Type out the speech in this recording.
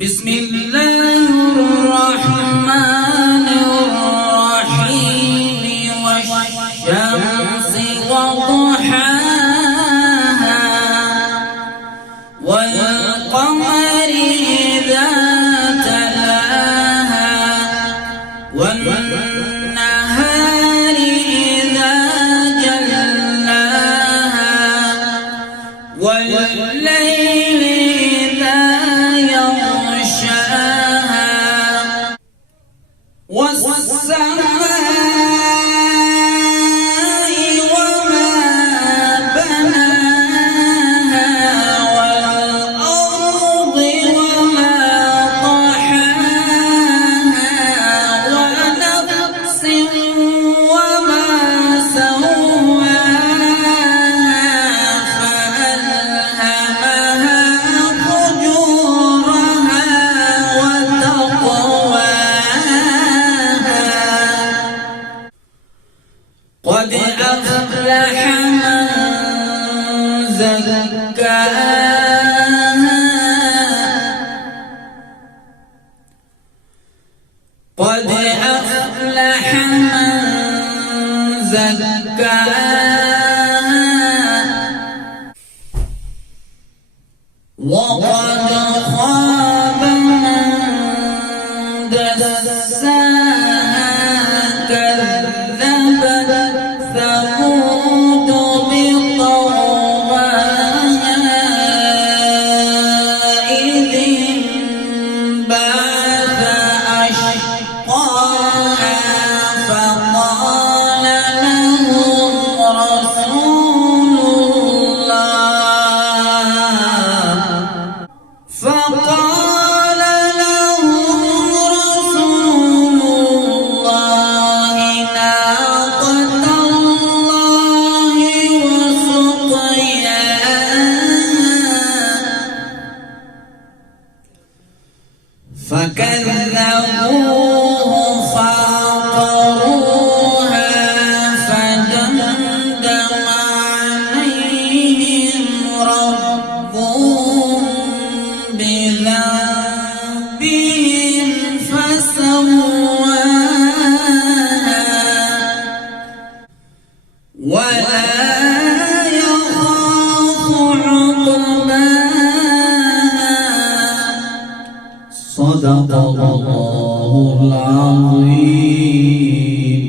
بسم الله الرحمن الرحيم والشمس وضحاها والقمر إذا تلاها والنهار إذا جلاها والليل إذا يغشاها والسماء وما بناها والأرض وما طحاها ونفس وما سواها فألهمها فجورها وتقواها قد أفلح من زكاها قد أفلح من زكاها وقد خاب من دساها كذبت ثمود بطغواها إذ انبعث أشقاها فقال لهم رسول الله ناقة الله وسقياها فكذبوه فعقروها فدمدم عليهم ربهم بذنبهم فسواها ولا يخاف عقباها صدق الله العظيم.